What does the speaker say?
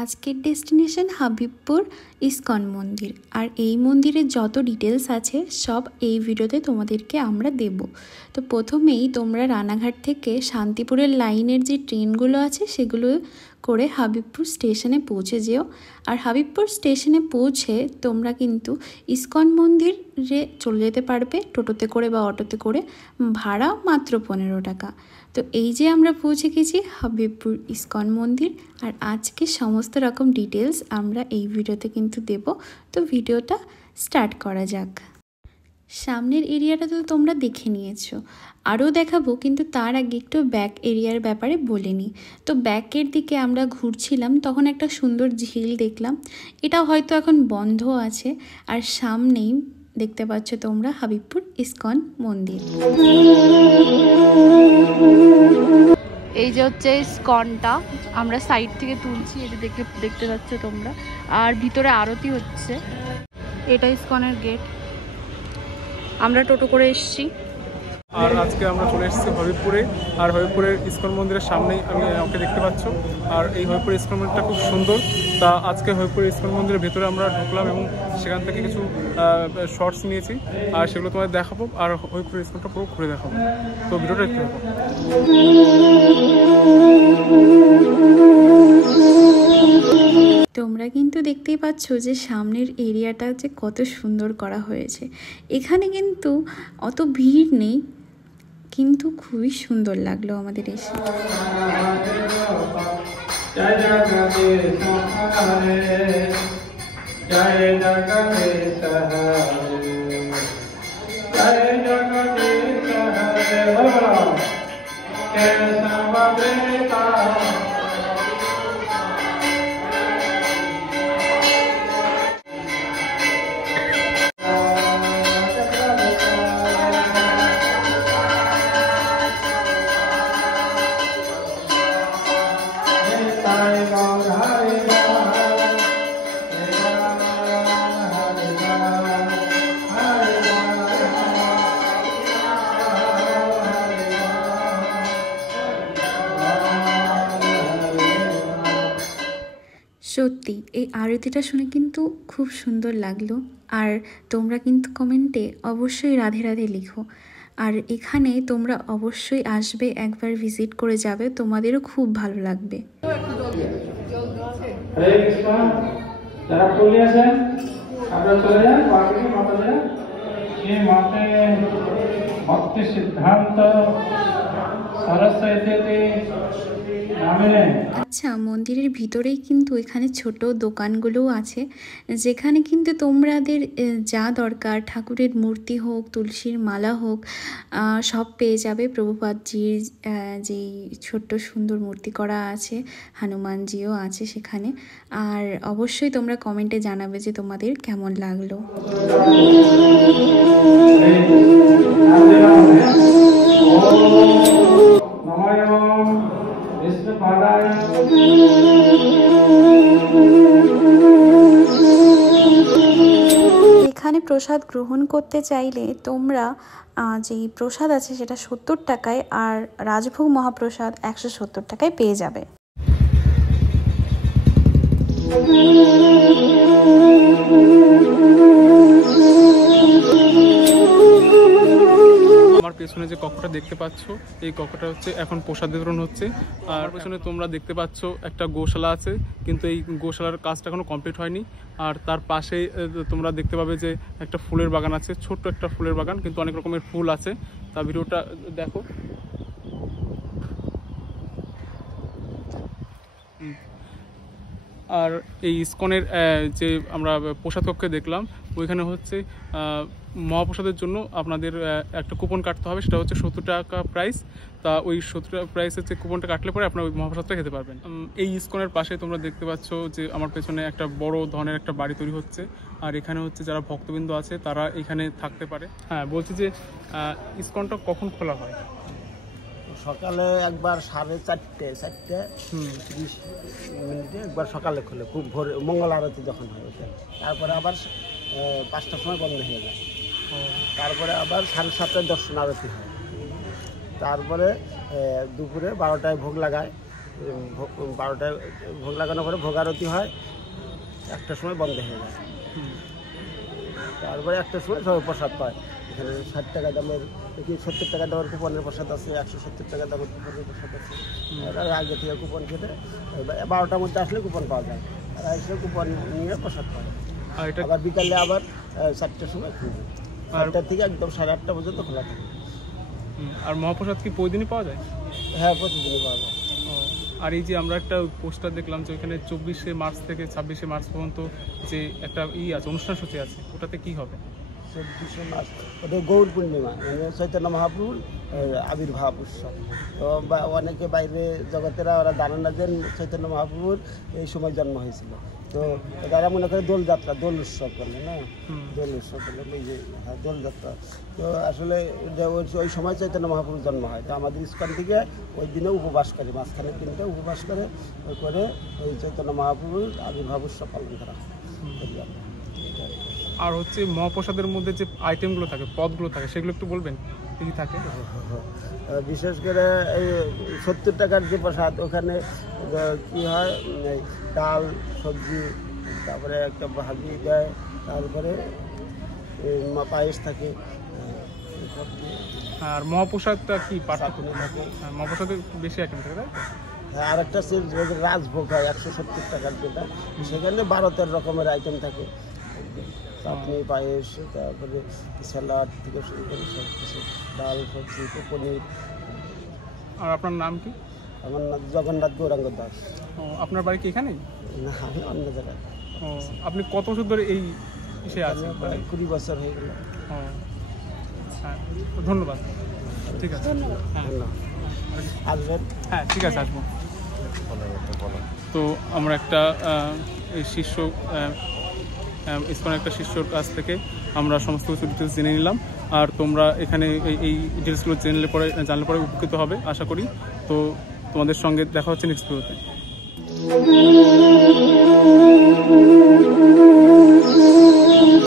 আজকের destination Habibpur ISKCON মন্দির। আর এই মন্দিরের যত ডিটেলস আছে সব এই ভিডিওতে তোমাদেরকে আমরা দেব। তো প্রথমেই তোমরা রানাঘাট থেকে শান্তিপুরের লাইনের যে ট্রেনগুলো আছে সেগুলো করে হাবিবপুর স্টেশনে পৌঁছে যেও। আর হাবিবপুর স্টেশনে পৌঁছে তোমরা কিন্তু ইস্কন মন্দিরে চলে যেতে পারবে টোটোতে করে বা অটোতে করে, ভাড়া মাত্র 15 টাকা। তো এই যে আমরা পৌঁছে গেছি হাবিবপুর ইস্কন মন্দির। আর আজকে সমস্ত রকম ডিটেলস আমরা এই ভিডিওতে কিন্তু দেব। তো ভিডিওটা স্টার্ট করা যাক। সামনের এরিয়াটা তো তোমরা দেখে নিয়েছো, আরও দেখাবো, কিন্তু তার আগে একটু ব্যাক এরিয়ার ব্যাপারে বলে নিই। তো ব্যাকের দিকে আমরা ঘুরছিলাম, তখন একটা সুন্দর ঝিল দেখলাম। এটা হয়তো এখন বন্ধ আছে। আর সামনেই দেখতে পাচ্ছ তোমরা হাবিবপুর ইস্কন মন্দির। এই যে হচ্ছে ইস্কনটা আমরা সাইড থেকে তুলছি, এটা দেখতে পাচ্ছ তোমরা। আর ভিতরে আরতি হচ্ছে। এটা ইস্কনের গেট। আমরা টোটো করে এসেছি। আর আজকে আমরা চলে এসেছি হবিবপুরে। আর হবিবপুরের ইস্কন মন্দিরের সামনেই আমাকে দেখতে পাচ্ছ। আর এই হবিবপুর ইস্কন মন্দিরটা খুব সুন্দর। তা আজকে হবিবপুর ইস্কন মন্দিরের ভেতরে আমরা ঢুকলাম এবং সেখান থেকে কিছু শর্টস নিয়েছি, আর সেগুলো তোমাদের দেখাবো। আর হবিবপুর ইস্কনটা পুরো ঘুরে দেখাবো। তো ভিডিওটা দেখতে থাকো। তোমরা কিন্তু দেখতেই পাচ্ছ যে সামনের এরিয়াটা যে কত সুন্দর করা হয়েছে। এখানে কিন্তু অত ভিড় নেই, কিন্তু খুবই সুন্দর লাগলো আমাদের এসে। সত্যি এই আরতিটা শুনে কিন্তু খুব সুন্দর লাগলো। আর তোমরা কিন্তু কমেন্টে অবশ্যই রাধে রাধে লিখো। আর এখানে তোমরা অবশ্যই আসবে, একবার ভিজিট করে যাবে, তোমাদেরও খুব ভালো লাগবে। আচ্ছা, মন্দিরের ভিতরেই কিন্তু এখানে ছোট দোকানগুলোও আছে, যেখানে কিন্তু তোমাদের যা দরকার, ঠাকুরের মূর্তি হোক, তুলসীর মালা হোক, সব পেয়ে যাবে। প্রভুপাদজির যেই ছোট্ট সুন্দর মূর্তি করা আছে, হনুমানজিও আছে সেখানে। আর অবশ্যই তোমরা কমেন্টে জানাবে যে তোমাদের কেমন লাগলো। এখানে প্রসাদ গ্রহণ করতে চাইলে তোমরা যেই প্রসাদ আছে সেটা 70 টাকায়, আর রাজভোগ মহাপ্রসাদ 170 টাকায় পেয়ে যাবে। আমার পেছনে যে কক্ষটা দেখতে পাচ্ছ, এই কক্ষটা হচ্ছে এখন প্রসাদ বিতরণ হচ্ছে। আর পেছনে তোমরা দেখতে পাচ্ছ একটা গোশালা আছে, কিন্তু এই গোশালার কাজটা এখনো কমপ্লিট হয়নি। আর তার পাশেই তোমরা দেখতে পাবে যে একটা ফুলের বাগান আছে, ছোট্ট একটা ফুলের বাগান, কিন্তু অনেক রকমের ফুল আছে। তা ভিডিওটা দেখো। আর এই ইস্কনের যে আমরা প্রসাদ কক্ষে দেখলাম, ওইখানে হচ্ছে মহাপ্রসাদের জন্য আপনাদের একটা কুপন কাটতে হবে, সেটা হচ্ছে 70 টাকা প্রাইস। তা ওই 70 টাকা প্রাইসের যে কুপনটা কাটলে পরে আপনার ওই মহাপ্রসাদটা খেতে পারবেন। এই ইস্কনের পাশে তোমরা দেখতে পাচ্ছ যে আমার পেছনে একটা বড় ধরনের একটা বাড়ি তৈরি হচ্ছে। আর এখানে হচ্ছে যারা ভক্তবৃন্দ আছে তারা এখানে থাকতে পারে। হ্যাঁ, বলছি যে ইস্কনটা কখন খোলা হয়? সকালে একবার 4:30 একবার সকালে খুলে, খুব ভোর মঙ্গল আরতি যখন হয় ওটা। তারপরে আবার 5টার সময় বন্ধ হয়ে যায়। তারপরে আবার 7:30 দর্শন আরতি হয়। তারপরে দুপুরে 12টায় ভোগ লাগায়, 12টায় ভোগ লাগানোর পরে ভোগ আরতি হয়, 1টার সময় বন্ধ হয়ে যায়। তারপরে 1টার সময় সবাই প্রসাদ পায়। এখানে 60 টাকা দামের, 70 টাকা দামের কুপনের প্রসাদ আছে, 170 টাকা দামের কুপনের প্রসাদ আছে। আগে থেকে কুপন কেটে 12টার মধ্যে আসলে কুপন পাওয়া যায়, আর আসলে কুপন নিয়ে প্রসাদ পায়। আবার বিকালে আবার 4টার সময় খুলবে, 4টা থেকে একদম 8:30 পর্যন্ত খোলা থাকে। আর মহাপ্রসাদ কি প্রতিদিনই পাওয়া যায়? হ্যাঁ, প্রতিদিনই পাওয়া যায়। আর এই যে আমরা একটা পোস্টার দেখলাম যে ওইখানে 24শে মার্চ থেকে 26শে মার্চ পর্যন্ত যে একটা আছে, অনুষ্ঠান সূচি আছে, ওটাতে কি হবে? 24শে মার্চ ওটা গৌর পূর্ণিমা, মানে চৈতন্য মহাপ্রভুর আবির্ভাব উৎসব। তো অনেকে বাইরে জগতেরা ওরা জানে না যে চৈতন্য মহাপ্রভুর এই সময় জন্ম হয়েছিল। তো তারা মনে করে দোলযাত্রা, দোল উৎসব করলে না, দোল উৎসব করলে এই যে দোলযাত্রা। তো আসলে ওই সময় চৈতন্য মহাপ্রভুর জন্ম হয়। তো আমাদের ইস্কন থেকে ওই দিনে উপবাস করে, মাঝখানের দিনটা উপবাস করে ওই চৈতন্য মহাপ্রভুর আবির্ভাব উৎসব পালন করা হয়। আর হচ্ছে মহাপ্রসাদের মধ্যে যে আইটেমগুলো থাকে, পদগুলো থাকে, সেগুলো একটু বলবেন কি থাকে? বিশেষ করে এই 70 টাকার যে প্রসাদ, ওখানে কি হয়, ডাল, সবজি, তারপরে একটা ভাজি দেয়, তারপরে পায়েস থাকে। আর মহাপ্রসাদটা কি চাটনি থাকে, মহাপ্রসাদে একটু বেশি আইটেম থাকে, তাই? হ্যাঁ, আর একটা রাজভোগ হয় 170 টাকার, যেটা সেখানে 12-13 রকমের আইটেম থাকে, চাটনি, পায়েস, তারপরে স্যালাড থেকে শুরু করে সব কিছু, ডাল, সবজি, পনির। আর আপনার নাম কি? আমার নাম জগন্নাথ গৌরাঙ্গ দাস। আপনার বাড়ি কি এখানেই? না, আমি অন্য জায়গায়। আপনি কত বছর ধরে এই ইসে আছেন? 20 বছর হয়ে গেল। হ্যাঁ, ধন্যবাদ। ঠিক আছে, ধন্যবাদ। আসবেন? হ্যাঁ, ঠিক আছে, আসবো। তো আমরা একটা এই শিষ্য ইসকনের একটা শিষ্যর কাছ থেকে আমরা সমস্ত কিছু ডিটেলস জেনে নিলাম। আর তোমরা এখানে এই ডিটেলসগুলো জানলে পরে উপকৃত হবে আশা করি। তো তোমাদের সঙ্গে দেখা হচ্ছে নেক্সট ভিডিওতে।